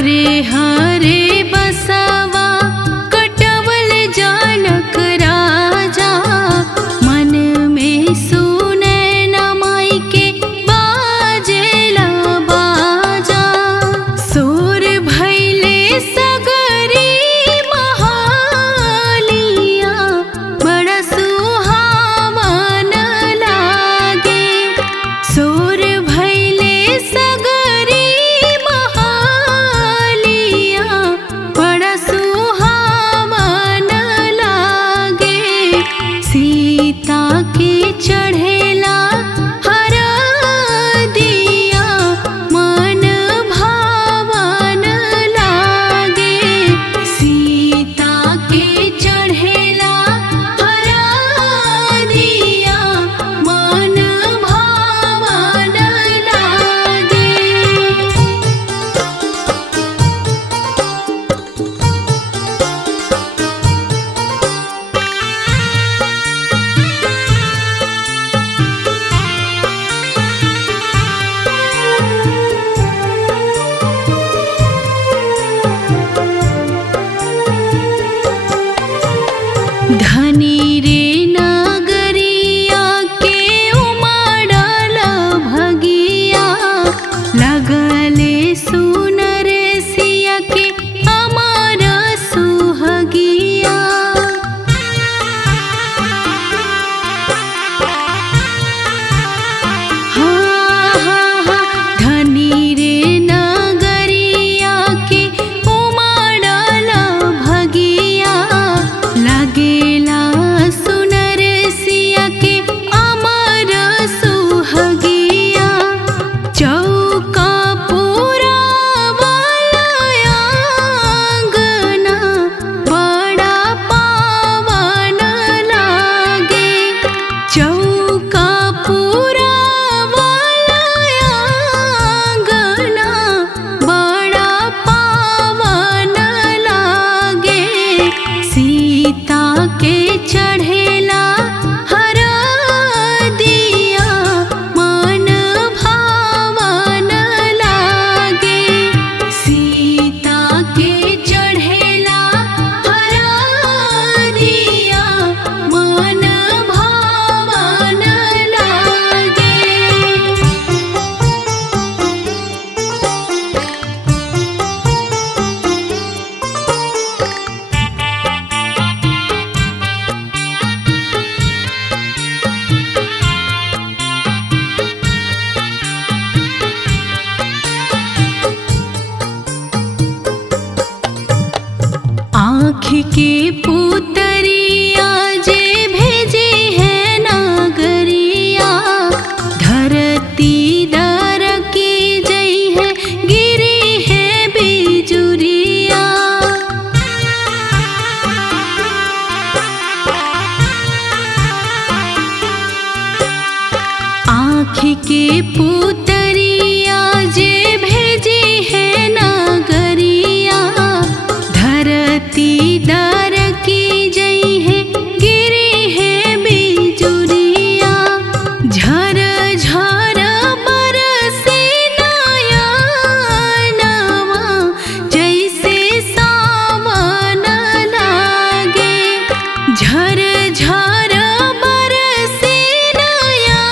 हरे हरे बसवा कटवल जानक राजा, मन में सुने न माई के बाजेला बाजा। सोर भैले सगरी महालिया, बड़ा सुहावन लागे। सोर भैले सगरी महालिया, बड़ा सुहावन लागे। सीता के चढ़ेला हरदिया, मन भावन लागे। सीता के चढ़ेला हरदिया, मन भावन लागे। धनी रे नगरिया के उमड़ल भगिया, लगले सुनर सिया के अमर सुहगिया। धनी रे नगरिया के उमड़ल भगिया, लगेला सुनर सिया के अमर सुहगिया। चौका पुरावल आंगना, बड़ा पावन लागे। चौका पुरावल आंगना, बड़ा पावन लागे। सीता के चढ़ेला हरदिया, मन भावन लागे। सीता के चढ़ेला हरदिया, मन भावन लागे। आँख के पुतरिया जे भेजे है नागरिया, धरती दर की जई है, गिरी है बिजुरिया। आँख के पुतरिया जे भेजे है नागरिया, धरती दर की जई है, गिरी है बिजुरिया। झर झर बरसे नयनवा, जैसे सावन लागे। झर झर बरसे नयनवा,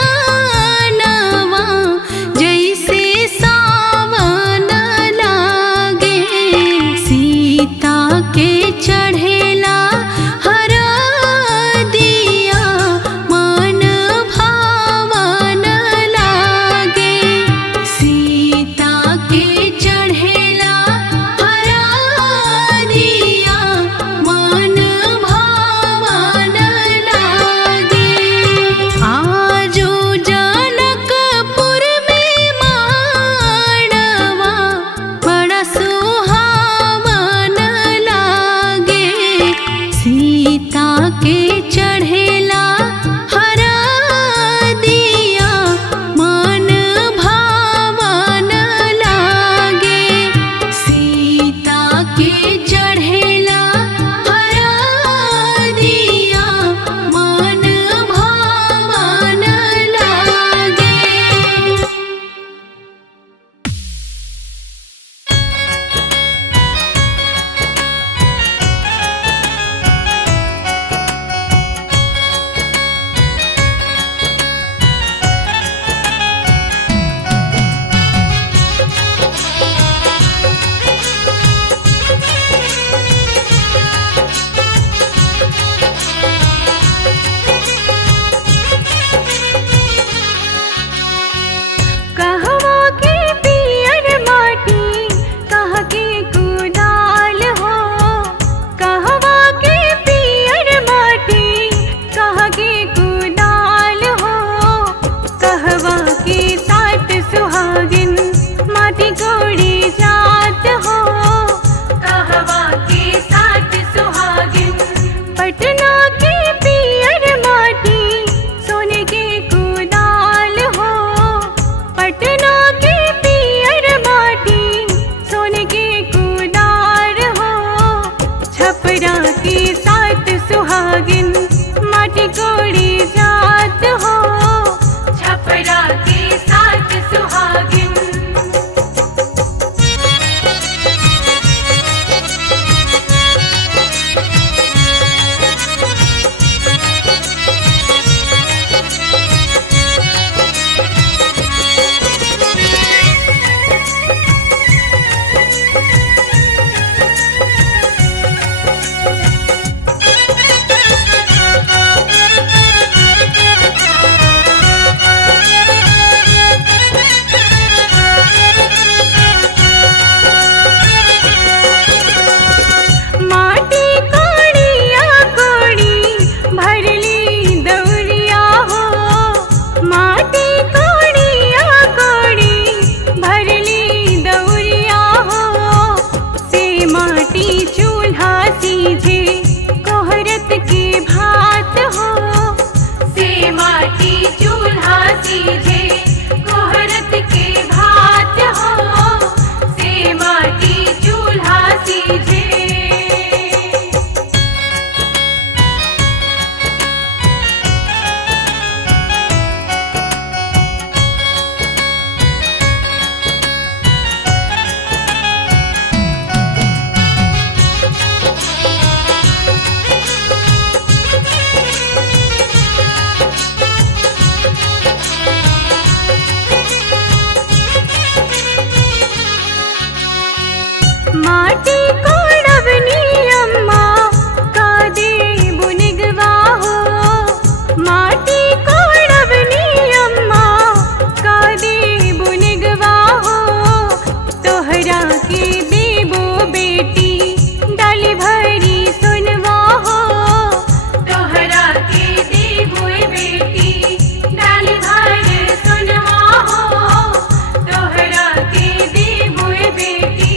कहवा के पियर माटी कहाँ के कुदाल हो, कहवा के पियर माटी कहाँ के कुदाल हो, कहवा के साथ सुहागिन माटी कोड़ी जात हो, कहवा के साथ सुहागिन। पटना के पियर माटी सोने के कुदाल हो, पटना के पियर माटी सोने के कुदाल हो, छपरा के साथ सुहागिन माटी कोड़ी जात हो, छपरा के साथ सुहागिन। माटी कोड़िया कोड़ी भरली दौरिया हो, माटी कोड़िया कोड़ी भरली दौरिया हो, से माटी चूल्हा सीझे कोहरत के भात हो, से माटी चूल्हा सीझे कोहरत के भात हो, से माटी चूल्हा सीझे। माटी कोड़वनी अम्मा का दे बुनिगवा हो, माटी कोड़वनी अम्मा का दे बुनिगवा हो, तोहरा के देबो बेटी डाली भरी सुनवा हो, तोहरा के देबो बेटी डाली भरी सुनवा हो, तोहरा के देबो बेटी।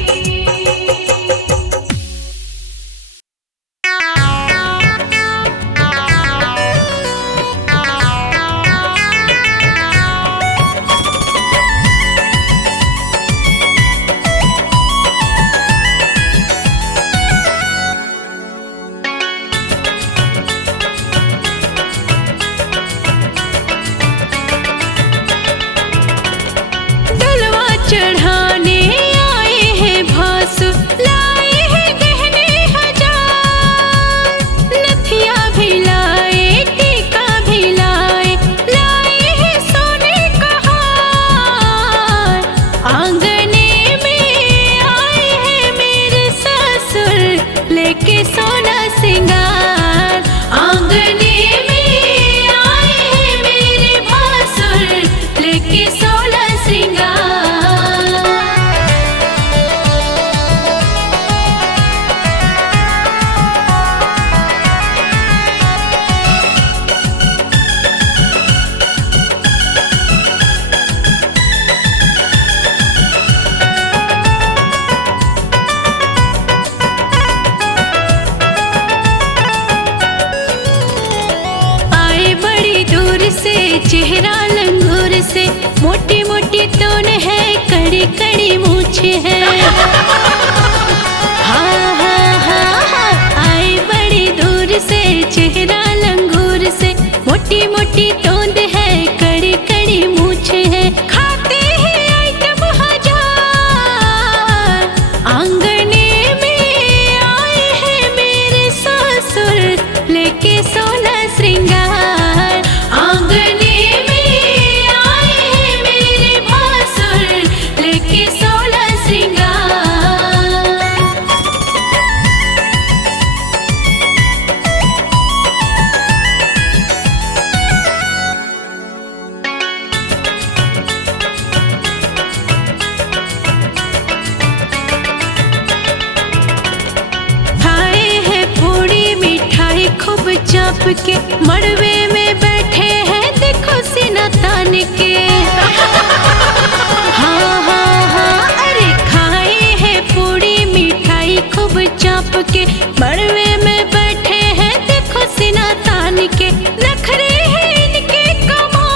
डलवा चढ़ाने आए हैं भासु, लाए हैं गहने हजार, नथिया भी लाए टीका भी लाए, लाए हैं सोने का हार। आंगने में आए हैं मेरे ससुर लेके सोना सिंगार, आंगने में आए हैं मेरे भासुर लेके सोना सिंगार। आए बड़ी दूर से चेहरा लंगूर से, मोटी मोटी तोन है कड़ी कड़ी मूछ है। हाँ हाँ हाँ हाँ, आए बड़ी दूर से चेहरा लंगूर से, मोटी मोटी तोंद है कड़ी कड़ी मूछ है, खाते हैं आइटम हजार। आंगने में आए हैं मेरे ससुर लेके सोना श्रृंगार, आंगने में आए हैं मेरे भासुर लेके सोना श्रृंगार। चाप के, मड़वे में बैठे हैं देखो सीना तान के। हाँ हाँ हाँ, अरे खाए हैं पूड़ी मिठाई खूब चाप के, मड़वे में बैठे हैं देखो सीना तान के। नखरे हैं इनके कमाल,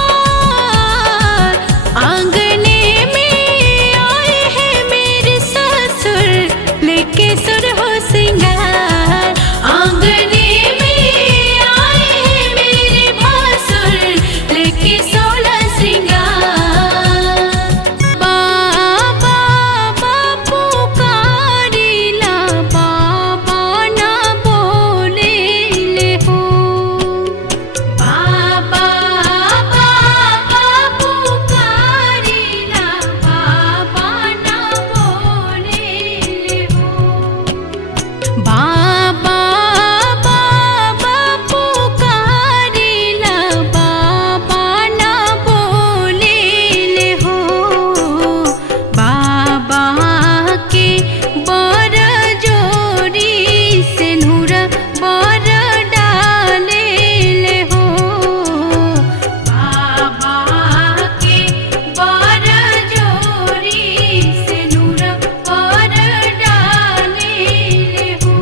आंगने में आए हैं मेरे ससुर लेके सुरहो सिंगार। आंगने में आए हैं मेरे भासुर लेके 16 श्रृंगार। बाबा बापू कारिला, बाबा ना बोले ले हो। बाबा बापू कारिला, बाबा ना बोले ले हो। बाबा बाबा पुकारिला, बाबा ना बोले ले हो। बाबा के बर जोरी से नूर बर डाले ले हो। बाबा के बर जोरी से नूर बर डाले ले हो।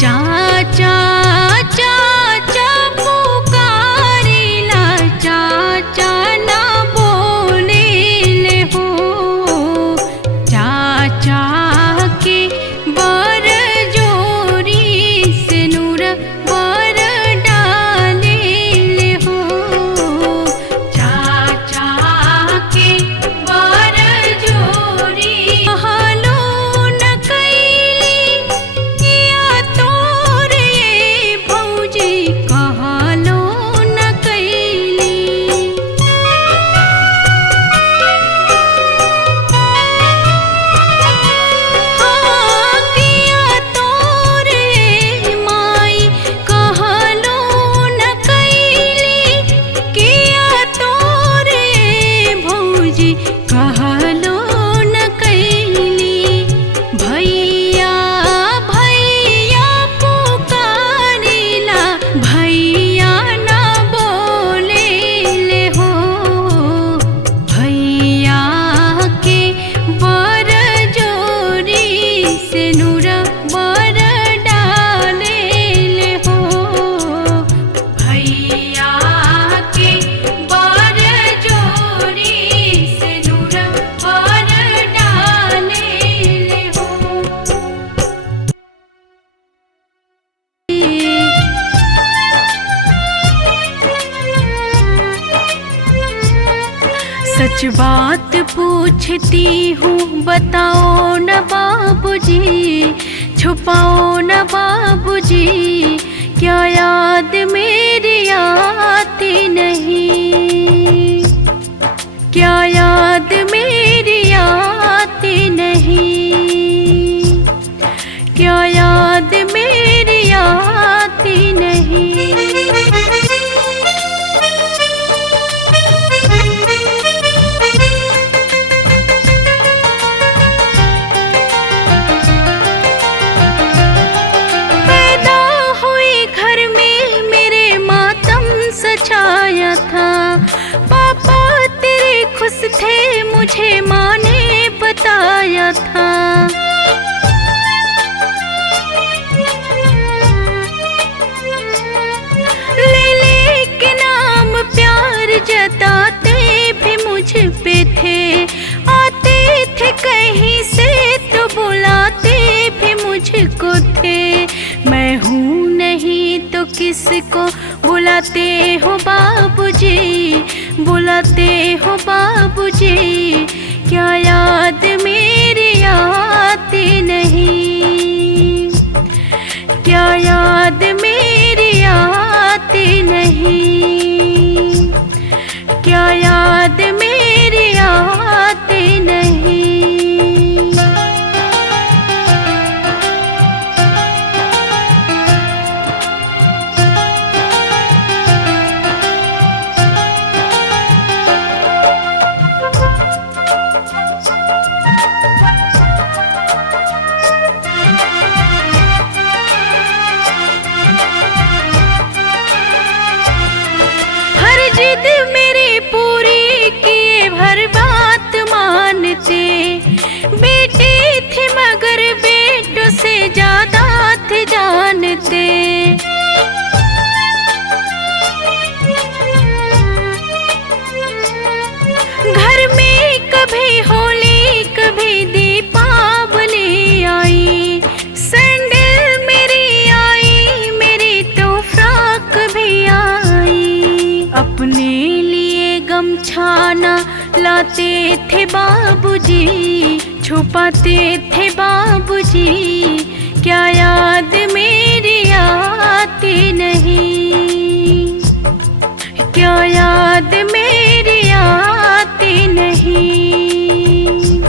चाचा चाचा पुकारिला, चाचा ना बोले ले हो। चाचा के बर जोरी से नूर बर डाले ले हो। चाचा के बर जोरी कहलो न कैली, किया तोर ये भौजी कहलो न कैली। हाँ किया तोर ये माई कहलो न कैली, किया तोर ये भौजी कहलो न कैली। भैया भैया पुकारिला, भैया ना बोले ले हो। भैया के बर जोरी से नूर बर डाले ले हो। भैया के बर जोरी से नूर बर डाले ले हो। सच बात पूछती हूँ बताओ न बाबूजी, छुपाओ न बाबूजी, क्या याद मेरी आती नहीं। क्या याद मेरी आती नहीं। क्या याद मेरी आती नहीं। पैदा हुई घर में मेरे मातम सछाया था। पापा तेरे खुश थे मुझे माँ ने बताया था। ले के नाम प्यार जताते भी मुझ पे थे। आते थे कहीं से तो बुलाते भी मुझको थे। मैं हूँ नहीं तो किसको बुलाते हो बाबूजी, बुलाते हो बाबूजी। क्या याद मेरी आती नहीं। क्या याद मेरी आती नहीं, क्या याद मेरी आती नहीं। जिद मेरी पूरी किए भर बात मानते, बेटे थे मगर बेटों से ज्यादा थे जानते। घर में कभी होली कभी दीपावली आई, सैंडल मेरी आई मेरी तो फ्रॉक भी आई। अपने लिए गमछाना लाते थे बाबूजी, छुपाते थे बाबूजी, क्या याद मेरी आती नहीं, क्या याद मेरी आती नहीं,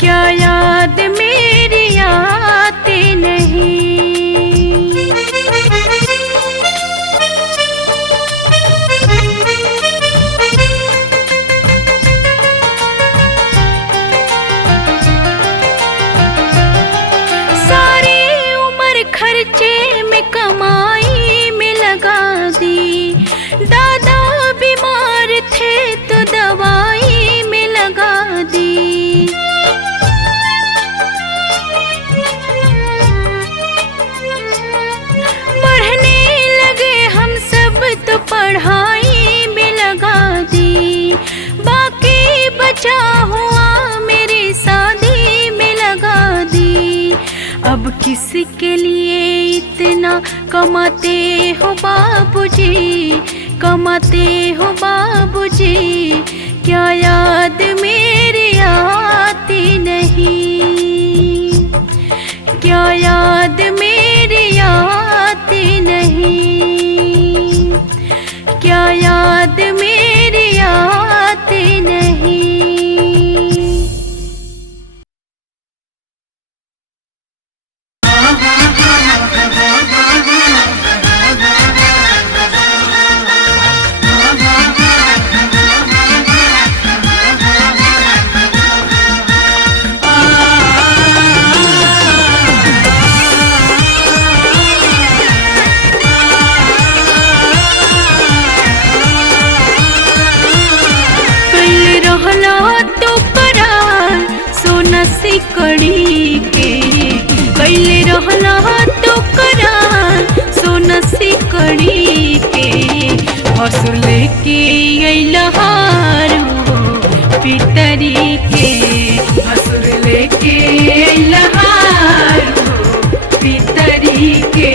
क्या याद मेरी आती नहीं। खर्चे में कमाई में लगा दी, दादा बीमार थे तो दवाई में लगा दी। पढ़ने लगे हम सब तो पढ़ाई में लगा दी, बाकी बचा हुआ मेरी शादी में लगा दी। अब किसके लिए इतना कमाते हो बाबूजी, कमाते हो बाबूजी, क्या याद मेरी आती नहीं, क्या याद मेरी आती नहीं, क्या याद मेरी आती नहीं। सिकड़ी के कैले रहला तो करा सोना सिकड़ी के, हसुर लेके अइला हारू पितरी के, हसुर लेके अइला हारू पितरी के।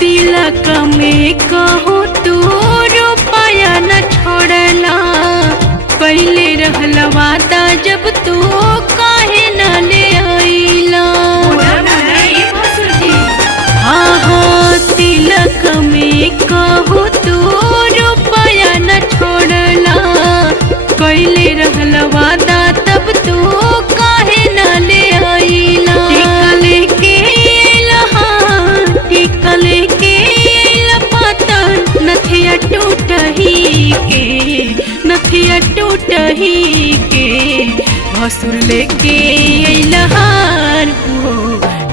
तिलक में कहो तू रुपया न छोड़ला, पहले रहला वादा जब तू काहे न ले आइला। हाँ हाँ तिलक में कहो तू रुपया न छोड़ला, पहले रहला वादा तब तू काहे न ले आइला। टीका लेके टीका लेके पातर नथिया टूटही के, नथिया टूटही के, भसुर लेके अइला हार हो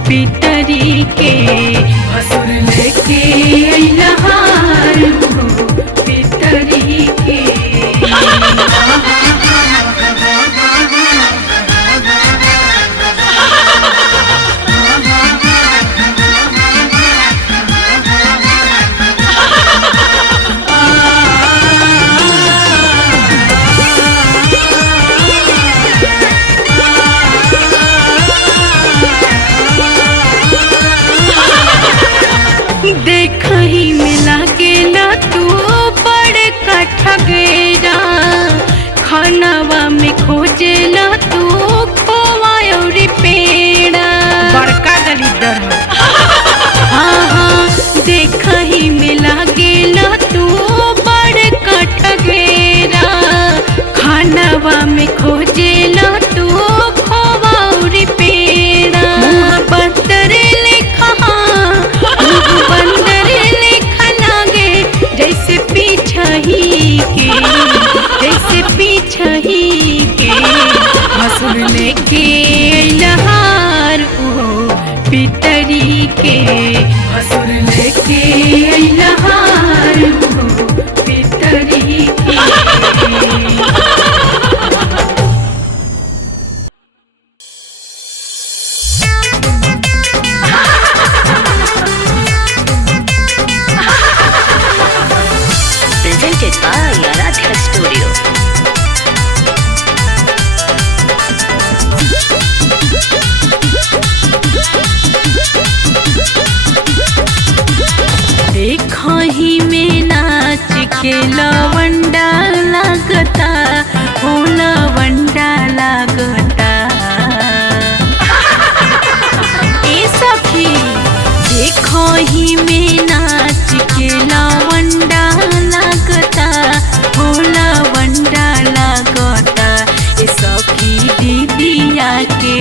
पितरी के, भसुर लेके अइला हार हो पितरी के। हवा में खोजे लो तू खोवा और पेड़ा। मुँह बंदर लेखा बंदर लेखा लागे जैसे पीछा ही के, जैसे पीछा ही के मसूर लेके लहार ओ पितरी के, मसूर लेके लहार ओ पितरी के। Presented by Aradhya Studio. देखो ही में नाच के लवंडा लगता, हो लवंडा लगता। ए सखी देखो ही में नाच के लवंडा लगता, हो लवंडा लगता। ए सखी दीदिया के,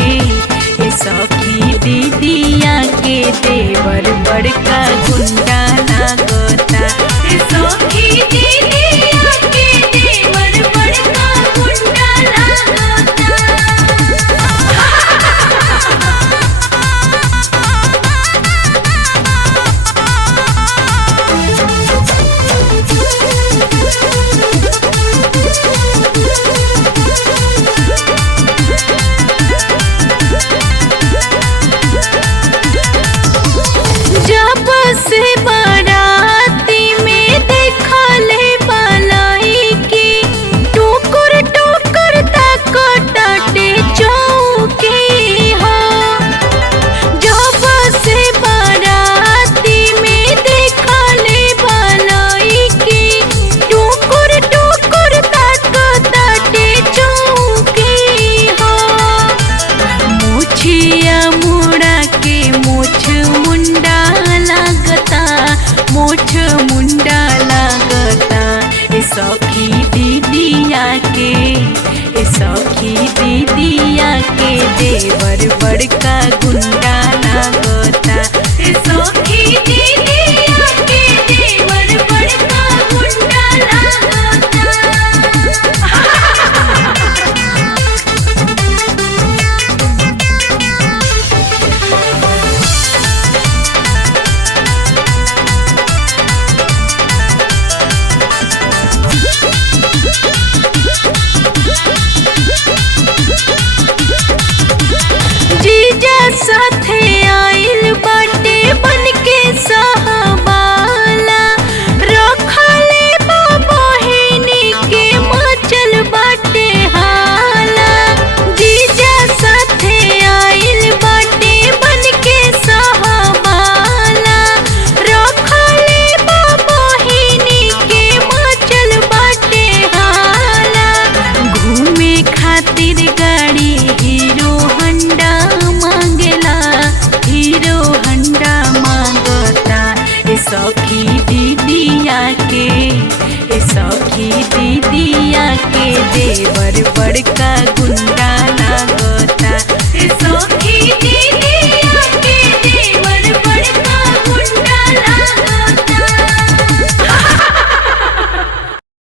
ए सखी दीदिया के देवर बड़का गुंडा लगता। ए सखी दीदिया के देवर बड़का गुंडा लगता। जब से बाराती में देखा ले बालाई की, टुकुर टुकुर तक टाटे चौकी हो। जब से बाराती में देखा ले बालाई की, टुकुर टुकुर तक टाटे चौकी हो। मुछिया मुड़ा के मुछ मुंडा लगता, मोछ मुंडा लगता। ए सखी दीदिया के, ए सखी दीदिया के देवर बड़का गुंडा लगता। ए सखी दीदिया के देवर बड़का गुंडा लगता। जीजा साथे आइल बाटे बनके सहबाला, रखले बा बहिनी के मचल बाटे हाला। जीजा साथे आइल बाटे बनके सहबाला, रखले बा बहिनी के मचल बाटे हाला। घूमे खातिर गाड़ी हीरो हंडा मांगेला, हीरो हंडा मांगता। ए सखी दीदिया के, ए सखी दीदिया के देवर बड़का गुंडा